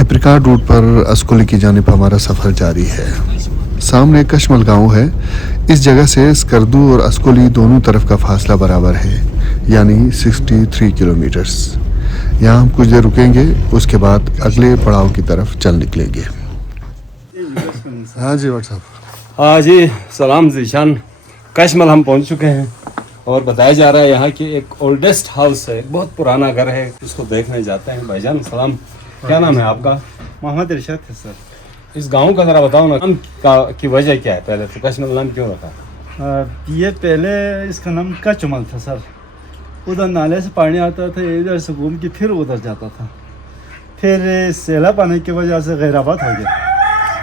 Apricot root पर अस्कोली की जानिब हमारा सफ़र जारी है। सामने कशमल गांव है। इस जगह से स्कर्दू और अस्कोली दोनों तरफ का फासला बराबर है, यानी 63 किलोमीटर्स। यहाँ हम कुछ देर रुकेंगे, उसके बाद अगले पड़ाव की तरफ चल निकलेंगे। हाँ जी व्हाट्सअप। हाँ जी, सलाम जीशान। कशमल हम पहुँच चुके हैं और बताया जा रहा है यहाँ की एक ओल्डेस्ट हाउस है, बहुत पुराना घर है, उसको देखने जाते हैं। भाईजान सलाम, क्या नाम है आपका? मोहम्मद इरशाद है सर। इस गांव का जरा बताओ ना, नाम की वजह क्या है? पहले तो कशमल नाम क्यों रखा? ये पहले इसका नाम कचमल था सर। उधर नाले से पानी आता था, इधर से घूम के फिर उधर जाता था। फिर सैलाब आने की वजह से गैराबाद हो गया।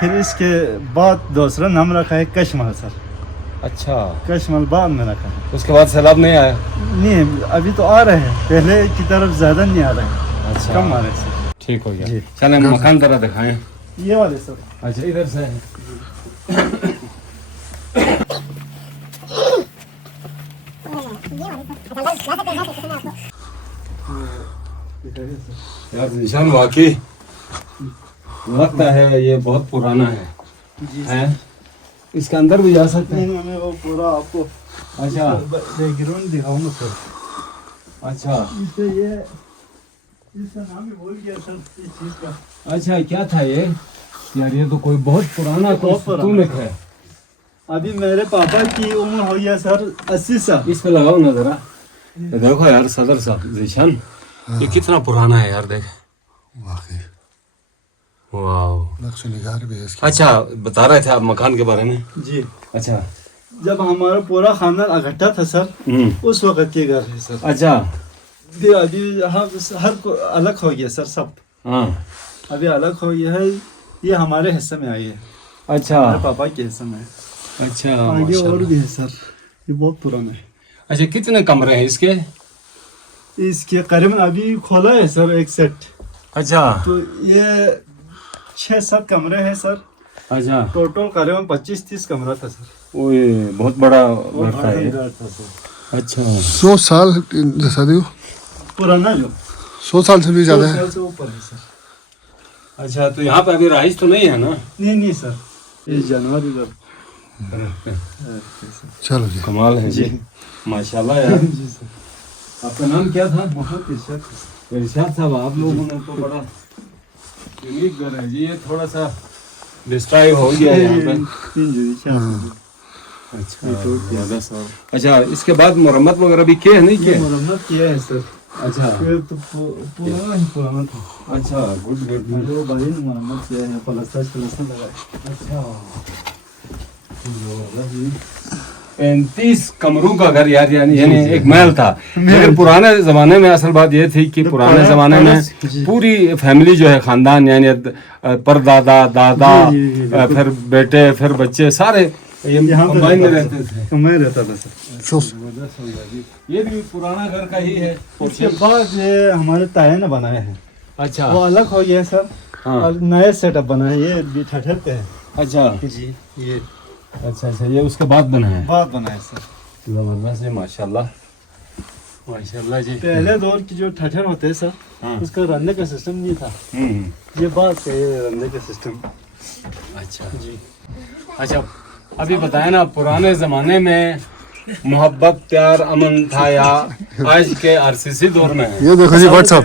फिर इसके बाद दूसरा नाम रखा है कशमल सर। अच्छा, कशमल बाद में रखा है। उसके बाद सैलाब नहीं आया? नहीं, अभी तो आ रहे हैं, पहले की तरफ ज़्यादा नहीं आ रहे हैं। अच्छा, कम आ रहे हैं सर। ठीक हो गया। जी। चलें मकान तरह दिखाएं। ये वाले सर। अच्छा, इधर से यार निशान वाकई लगता है ये बहुत पुराना है। जी हैं? इसके अंदर भी जा सकते हैं? मैं वो पूरा आपको अच्छा बैकग्राउंड दिखाऊंगा सर। अच्छा इसे ये इसका नाम ही भूल गया सर इस चीज़ का। अच्छा, क्या था ये? यार ये तो कोई बहुत पुराना तुमने है। अभी मेरे पापा की उम्र हो गया सर 80 साल। इस पे लगाओ ना जरा। ये देखो यार सदर साहब जीशान, ये कितना पुराना है यार, देख। वाकई वाह, नक्श निगार भी है इसकी। अच्छा, बता रहे थे आप मकान के बारे में? जी, अच्छा। जब हमारा पूरा खानदान इकट्ठा था सर, उस वक्त के घर है सर। अच्छा। अभी हर को अलग हो गया सर सब। हाँ, अभी अलग हो गया है। ये हमारे हिस्से में आई है। अच्छा हमारे पापा के हिस्से में है। अच्छा। आगे और माशाल्लाह। भी है सर। ये बहुत पुराना है। अच्छा, कितने कमरे हैं इसके? इसके करीबन अभी खोला है सर एक सेट। अच्छा तो ये 6-7 कमरे हैं सर। अच्छा। टोटल करीबन 25-30 कमरा था सर। ओए, बहुत बड़ा बहुत घर था ये। घर था सर। अच्छा 100 साल जैसा दियो, पुराना जो 100 साल से भी ज़्यादा 100 है। साल से ऊपर है सर। अच्छा, तो यहाँ पे अभी रहाइश तो नहीं है ना? नहीं सर, इस जनवरी इधर। चलो जी। कमाल है जी, माशाल्लाह यार। जी सर। आपका नाम क्या था? मोहम्मद इरशाद। इरशाद साहब, आप लोगों ने तो बड़ा यूनिक घर है जी। ये थोड़ा सा डिस्ट्राइव हो गया है यहाँ पे। 3 जुड़ी 4। अच्छा, जबरदस्त। अच्छा, इसके बाद मरम्मत वगैरह भी किए हैं नहीं किए? मरम्मत किया है सर। अच्छा ये तो पुराना ही पुराना था। अच्छा, गुड गुड। जो भाई ने मरम्मत किया है, प्लास्टर लगाया। अच्छा, 35 कमरों का घर यार, यानी एक महल था। लेकिन पुराने जमाने में असल बात ये थी कि पुराने जमाने में पूरी फैमिली जो है, खानदान, यानी परदादा, दादा, फिर बेटे, फिर बच्चे, सारे यहाँ पे कंबाइन में रहते थे। कमाई रहता था सर। ये भी पुराना घर का ही है। उसके बाद ये हमारे ताया ने बनाए हैं। अच्छा। वो अलग हो गया सर। हाँ। और नए सेटअप बनाए। ये भी ठठर पे है। अच्छा जी, ये अच्छा अच्छा, ये उसके बाद बना है। बाद बनाए सर। जबरदस्त है, माशाल्लाह माशाल्लाह जी। पहले दौर की जो ठठर होते हैं सर, हाँ। उसका रंधे का सिस्टम नहीं था। ये बात का ये रंधे का सिस्टम। अच्छा जी। अच्छा, अभी बताया ना, पुराने जमाने में मोहब्बत, प्यार, अमन था, या आज के आरसीसी दौर में है? ये देखो जी व्हाट्सअप।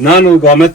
नानू गोमत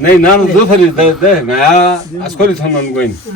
नहीं, नानू दो फरी दे मैं अस्कोली थमन गोइन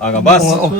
आगा बस।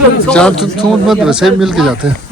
जहाँ तुम मत वैसे मिल के जाते हैं।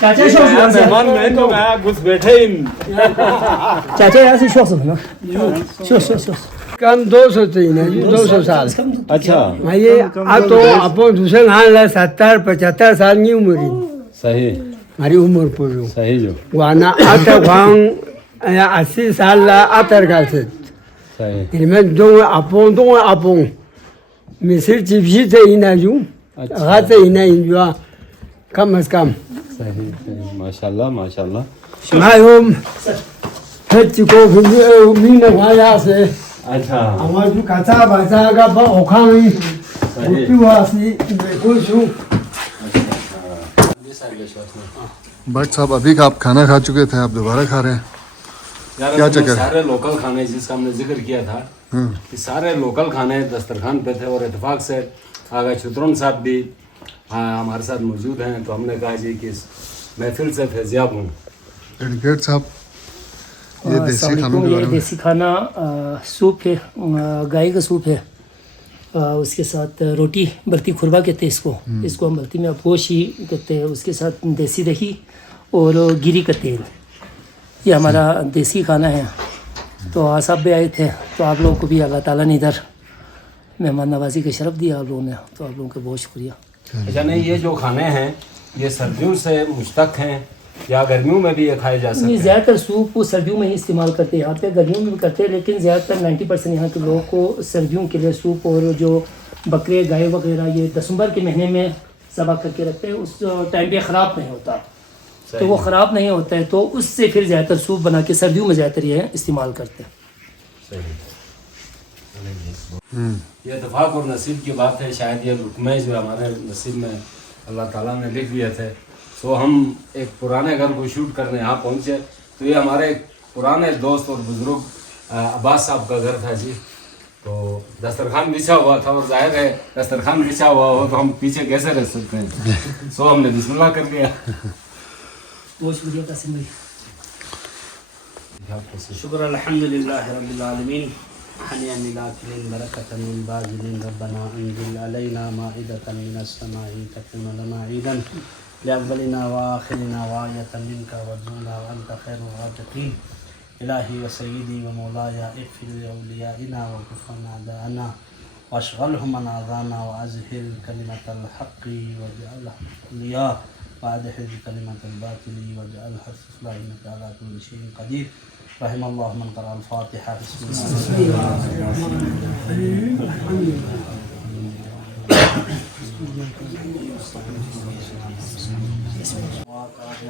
चाचा शख्स मेहमान नहीं तो मैं घुस बैठे इन। चाचा यहाँ से शख्स है ना शख्स कम 203 है 200 साल अच्छा ये अब तो अपन दूसरे हाल 70-75 साल की उम्र है सही हमारी उम्र पूरी सही जो वाना आता वांग 80 साल आतर का से सही। इनमें दो अपन मिस्र चिप्सी थे इना जू गाते इना इंजुआ कम से कम सही सही माशाल्लाह माशाल्लाह Smayum, Petiko, Mina Vayase, अच्छा Amaju Kata, Bazaga, Okami, Utuasi, Kushu. But साहब अभी का आप खाना खा चुके थे, आप दोबारा खा रहे हैं? यार क्या क्या चक्कर है? सारे लोकल खाने जिसका हमने जिक्र किया था कि सारे लोकल खाने दस्तरखान पे थे और इत्तेफाक से आगा शुतरन साहब भी हमारे साथ मौजूद हैं, तो हमने कहा जी कि इस महफिल से फैज़याब हूँ। एडवोकेट साहब, ये देसी खानों के ये बारे में देसी खाना सूप है, गाय का सूप है, उसके साथ रोटी बल्ती खुरबा कहते हैं इसको, इसको हम बल्ती में अपोश ही कहते हैं, उसके साथ देसी दही और गिरी का तेल, ये हमारा देसी खाना है। तो आज साहब भी आए थे, तो आप लोगों को भी अल्लाह ताला ने इधर मेहमान नवाजी का शरफ़ दिया आप लोगों ने, तो आप लोगों का बहुत शुक्रिया। अच्छा नहीं, ये जो खाने हैं ये सर्दियों से मुश्तक हैं या गर्मियों में भी ये खाए जा सकते नहीं, हैं? ज़्यादातर सूप वो सर्दियों में ही इस्तेमाल करते हैं, यहाँ पे गर्मियों में भी करते हैं, लेकिन ज़्यादातर 90% यहाँ के लोगों को सर्दियों के लिए सूप, और जो बकरे गाय वगैरह ये दिसंबर के महीने में ज़बह करके रखते हैं, उस टाइम पे ख़राब नहीं होता, तो वो ख़राब नहीं होता है, तो उससे फिर ज़्यादातर सूप बना के सर्दियों में ज़्यादातर ये इस्तेमाल करते हैं। ये इत्तेफाक और नसीब की बात है, शायद ये लुकमे जो हमारे नसीब में अल्लाह ताला ने लिख दिए थे। तो हम एक पुराने घर को शूट करने यहाँ पहुँचे, तो ये हमारे एक पुराने दोस्त और बुज़ुर्ग अब्बास साहब का घर था जी। तो दस्तरखान बिछा हुआ था, और जाहिर है दस्तरखान बिछा हुआ हो तो हम पीछे कैसे रह सकते हैं, सो हमने बिस्मिल्लाह कर दिया। बहुत शुक्रिया कासिम भाई। शुक्र अल्हम्दुलिल्लाह रब्बिल आलमीन हनियन लिलाकिलिन बरकतन मिन बाजिलिन रब्बना अंजिल अलैना माइदतन मिनस समाई तकुन लना ईदन लिअव्वलिना व आखिरिना व आयतन मिनका वरज़ुना व अंत खैरुर राज़िक़ीन इलाही व सय्यदी व मौलाया इग़फिर लिअवलियाइना व कुफ़ना अदाअना वअशग़िलहुम अन आज़ाना व अज़हिर कलिमतल हक़्क़ि वजअल लिया वअदहिर कलिमतल बातिली वजअलहा सुफ़ला इन्नका अला कुल्लि शैइन क़दीर। रहमल्लाहु मन क़रा अल-फ़ातिहा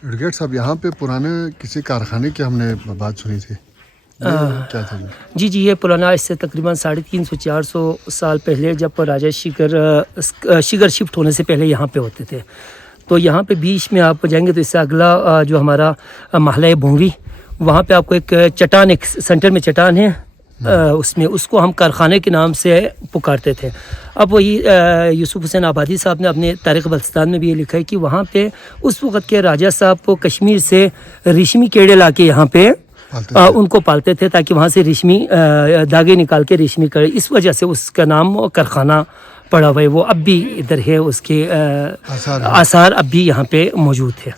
एडवोकेट साहब, यहाँ पे पुराने किसी कारखाने की हमने बात सुनी थी, क्या था? जी जी, ये पुराना इससे तकरीबन 350-400 साल पहले, जब राजा शिगर शिफ्ट होने से पहले यहाँ पे होते थे, तो यहाँ पे बीच में आप जाएंगे तो इससे अगला जो हमारा महला भोंगी, वहाँ पे आपको एक चट्टान, एक सेंटर में चट्टान है, उसमें उसको हम कारखाने के नाम से पुकारते थे। अब वही यूसुफ हुसैन आबादी साहब ने अपने तारीख़ बल्तिस्तान में भी ये लिखा है कि वहाँ पे उस वक़्त के राजा साहब को कश्मीर से रेशमी कीड़े ला के यहाँ पे उनको पालते थे, ताकि वहाँ से रेशमी धागे निकाल के रेशमी करे, इस वजह से उसका नाम कारखाना पड़ा हुआ है। वो अब भी इधर है, उसके आसार अब भी यहाँ पे मौजूद है।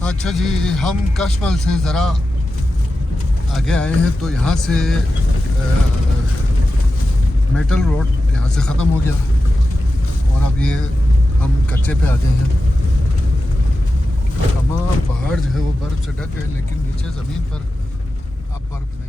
अच्छा जी, हम कश्मल से ज़रा आगे आए हैं, तो यहाँ से मेटल रोड यहाँ से ख़त्म हो गया, और अब ये हम कच्चे पे आ गए हैं। तमाम पहाड़ जो है वो बर्फ़ से ढक है, लेकिन नीचे ज़मीन पर अब बर्फ़ नहीं।